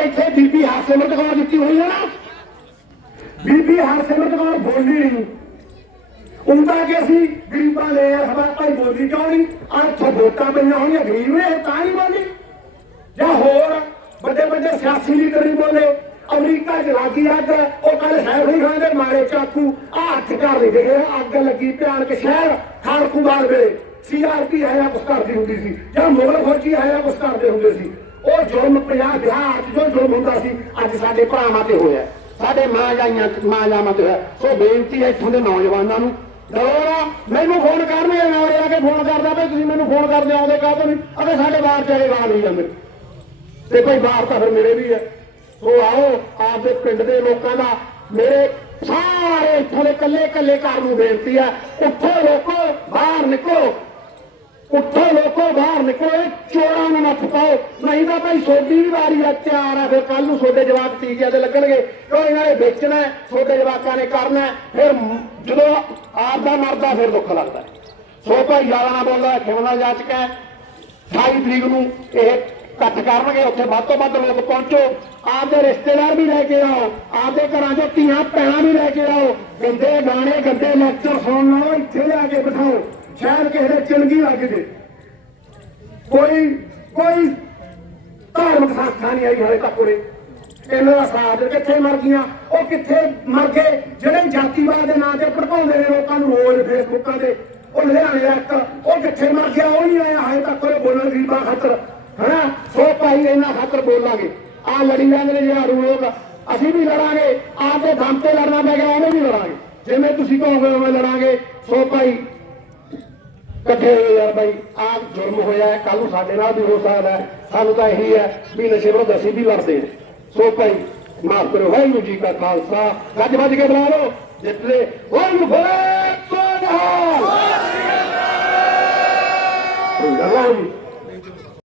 ਇੱਥੇ ਬੀਬੀ ਹਰਸਿਮਰਤ ਕੌਰ ਜਿੱਤੀ ਹੋਈ ਹੈ ਨਾ? ਬੀਬੀ ਹਰਸਿਮਰਤ ਕੌਰ ਬੋਲੀ ਨਹੀਂ। ਉਹਦਾ ਕਿ ਅਸੀਂ ਗਰੀਬਾਂ ਦੇ ਹਵਾ ਭਾਈ ਬੋਲੀ ਕਿਉਂ ਨਹੀਂ? ਅੱਠ ਵੋਟਾਂ ਪਈਆਂ ਹੋਈਆਂ ਗਰੀਬ ਨੇ ਤਾਂ ਨਹੀਂ ਬੋਲੀ। ਜਾਂ ਹੋਰ ਵੱਡੇ ਵੱਡੇ ਸਿਆਸੀ ਲੀਡਰ ਨਹੀਂ ਬੋਲੇ, ਅਮਰੀਕਾ ਚ ਲੱਗੀ ਅੱਗ, ਉਹ ਕੱਲ ਹੈਫਰੀ ਖਾਨ ਦੇ ਮਾਰੇ ਚਾਕੂ, ਆਹ ਹੱਥ ਕਰ ਲਈ ਗਏ ਅੱਗ ਲੱਗੀ ਭਿਆਨ ਕੇ ਸ਼ਹਿਰ ਖਾਨਕੂਵਾਲ ਵੇਲੇ ਸੀਆਰਪੀ ਆਇਆ ਕੁਛ ਕਰਦੀ ਹੁੰਦੀ ਸੀ, ਜਾਂ ਮੁਗਲ ਫੌਜੀ ਆਇਆ ਕੁਛ ਕਰਦੇ ਹੁੰਦੇ ਸੀ। ਉਹ ਜ਼ੁਲਮ ਪੰਜਾਬ ਵਿਆਹ ਅੱਜ ਜੋ ਜ਼ੁਲਮ ਹੁੰਦਾ ਸੀ, ਅੱਜ ਸਾਡੇ ਭਰਾਵਾਂ ਤੇ ਹੋਇਆ। ਸਾਡੇ ਮਾਂ ਜਾਈਆਂ, ਮਾਂ ਜਾਵਾਂ ਤੇ ਹੋਇਆ। ਸੋ ਬੇਨਤੀ ਹੈ ਇੱਥੋਂ ਦੇ ਨੌਜਵਾਨਾਂ ਨੂੰ ਡਰੋ ਮੈਨੂੰ ਫੋਨ ਕਰਨੇ ਨਾਲੇ ਆ ਕੇ ਫੋਨ ਕਰਦਾ ਵੀ ਤੁਸੀਂ ਮੈਨੂੰ ਫੋਨ ਕਰਦੇ ਆਉਂਦੇ ਕਾਹਤੋਂ ਨਹੀਂ? ਅਗੇ ਸਾਡੇ ਬਾਹਰ ਚਾਹੇ ਬਾਹਰ ਨਹੀਂ ਜਾਂਦੇ। ਤੇ ਕੋਈ ਬਾਹਰ ਤਾਂ ਫਿਰ ਮੇਰੇ ਵੀ ਹੈ। ਸੋ ਆਓ, ਆਪਦੇ ਪਿੰਡ ਦੇ ਲੋਕਾਂ ਦਾ, ਮੇਰੇ ਸਾਰੇ ਇੱਥੋਂ ਦੇ ਕੱਲੇ ਕੱਲੇ ਘਰ ਨੂੰ ਬੇਨਤੀ ਹੈ, ਉੱਠੋ ਲੋਕੋ, ਬਾਹਰ ਨਿਕਲੋ। ਉੱਠੋ ਲੋਕੋ, ਬਾਹਰ ਨਿਕਲੋ, ਇਹ ਚੋਰਾਂ ਨੂੰ ਨਾ ਪਾਓ ਨਹੀਂ ਤਾਂ ਭਾਈ ਸੋਡੀ ਵੀ ਵਾਰੀ ਆ, ਤਿਆਰ ਆ, ਫਿਰ ਕੱਲ ਨੂੰ ਸੋਡੇ ਜਵਾਕ ਟੀਕਿਆਂ ਤੇ ਲੱਗਣਗੇ। ਕਿਉਂ ਇਹਨਾਂ ਨੇ ਵੇਚਣਾ ਸੋਡੇ ਜਵਾਕਾਂ ਨੇ ਕਰਨਾ ਫਿਰ ਜਦੋਂ ਆਪ ਦਾ ਮਰਦਾ ਫਿਰ ਦੁੱਖ ਲੱਗਦਾ ਸੋ ਭਾਈ ਯਾਰਾਂ ਨਾਲ ਬੋਲਦਾ ਖਿਮਲਾ ਜਾਚਕ ਹੈ। 28 ਤਰੀਕ ਨੂੰ ਇਹ ਇਕੱਠ ਕਰਨਗੇ, ਉੱਥੇ ਵੱਧ ਤੋਂ ਵੱਧ ਲੋਕ ਪਹੁੰਚੋ। ਆਪਦੇ ਰਿਸ਼ਤੇਦਾਰ ਵੀ ਲੈ ਕੇ ਆਓ, ਆਪਦੇ ਘਰਾਂ ਚੋਂ ਧੀਆਂ ਭੈਣਾਂ ਵੀ ਲੈ ਕੇ ਆਓ। ਗੰਦੇ ਗਾਣੇ, ਗੰਦੇ ਲੈਕਚਰ ਸੁਣਨ ਨਾਲੋਂ ਇੱਥੇ ਲਿਆ ਕੇ ਬਿਠਾਓ। ਸ਼ਾਇਦ ਕਿਸੇ ਦੇ ਚਿਲਗੀ ਲੱਗ ਜੇ। ਕੋਈ ਕੋਈ ਧਾਰਮਿਕ ਸੰਸਥਾ ਨਹੀਂ ਆਈ ਹਲੇ ਤੱਕ ਇਹਨਾਂ ਦਾ ਸਾਥ ਕਿੱਥੇ ਮਰ ਗਈਆਂ? ਉਹ ਕਿੱਥੇ ਮਰ ਗਏ? ਜਿਹੜੇ ਜਾਤੀਵਾਦ ਦੇ ਨਾਂ ਤੇ ਭੜਕਾਉਂਦੇ ਨੇ ਲੋਕਾਂ ਨੂੰ ਰੋਜ਼ ਫੇਸਬੁੱਕਾਂ ਤੇ। ਉਹ ਲੁਧਿਆਣੇ ਦਾ ਇੱਕ, ਉਹ ਕਿੱਥੇ ਮਰ ਗਿਆ? ਉਹ ਨਹੀਂ ਆਇਆ ਹਲੇ ਤੱਕ ਉਹ ਬੋਲਣ ਗਰੀਬਾਂ ਖਾਤਰ। ਹਨਾ? ਸੋ ਭਾਈ ਇਹਨਾਂ ਖਾਤਰ ਬੋਲਾਂਗੇ। ਆ ਲੜੀ ਜਾਂਦੇ ਨੇ ਜਿਹੜਾ ਲੋਕ। ਅਸੀਂ ਵੀ ਲੜਾਂਗੇ। ਆਪਦੇ ਦਮ ਤੇ ਲੜਨਾ ਪੈ ਗਿਆ ਉਹਨੇ ਵੀ ਲੜਾਂਗੇ। ਜਿਵੇਂ ਤੁਸੀਂ ਕਹੋਗੇ, ਉਵੇਂ ਲੜਾਂਗੇ। ਸੋ ਭਾਈ ਇਕੱਠੇ ਹੋਏ ਯਾਰ ਬਾਈ ਆਹ ਜੁਰਮ ਹੋਇਆ ਹੈ ਕੱਲ ਨੂੰ ਸਾਡੇ ਨਾਲ ਵੀ ਹੋ ਸਕਦਾ ਹੈ ਸਾਨੂੰ ਤਾਂ ਇਹੀ ਹੈ ਵੀ ਨਸ਼ੇ ਵਿਰੁੱਧ ਅਸੀਂ ਵੀ ਲੜਦੇ ਹਾਂ ਸੋ ਭਾਈ ਮਾਫ ਕਰੋ ਵਾਹਿਗੁਰੂ ਜੀ ਕਾ ਖਾਲਸਾ ਗੱਜ ਵੱਜ ਕੇ ਬੁਲਾ ਲਓ ਜਿੱਤਲੇ ਵਾਹਿਗੁਰੂ ਬੋਲੇ ਸੋਨਿਹਾਲ